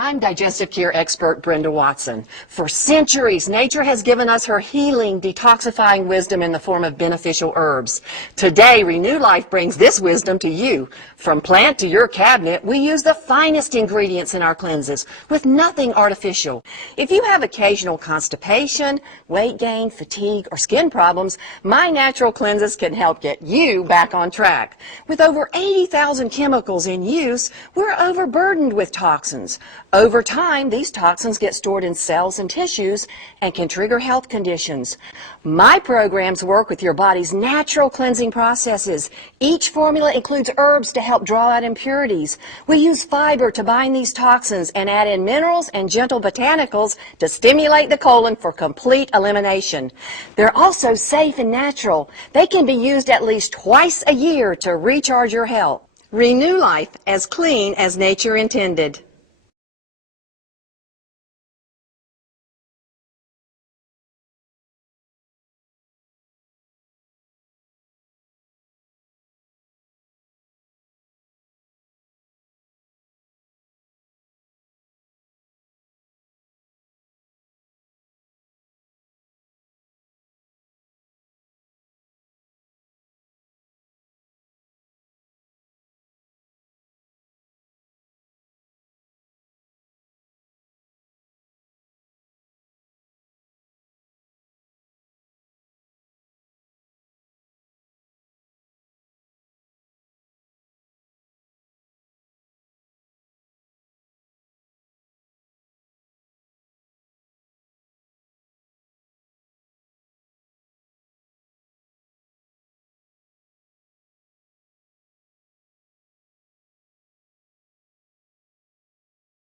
I'm digestive care expert Brenda Watson. For centuries, nature has given us her healing, detoxifying wisdom in the form of beneficial herbs. Today, ReNew Life brings this wisdom to you. From plant to your cabinet, we use the finest ingredients in our cleanses with nothing artificial. If you have occasional constipation, weight gain, fatigue, or skin problems, my natural cleanses can help get you back on track. With over 80,000 chemicals in use, we're overburdened with toxins. Over time, these toxins get stored in cells and tissues and can trigger health conditions. My programs work with your body's natural cleansing processes. Each formula includes herbs to help draw out impurities. We use fiber to bind these toxins and add in minerals and gentle botanicals to stimulate the colon for complete elimination. They're also safe and natural. They can be used at least twice a year to recharge your health. ReNew Life, as clean as nature intended.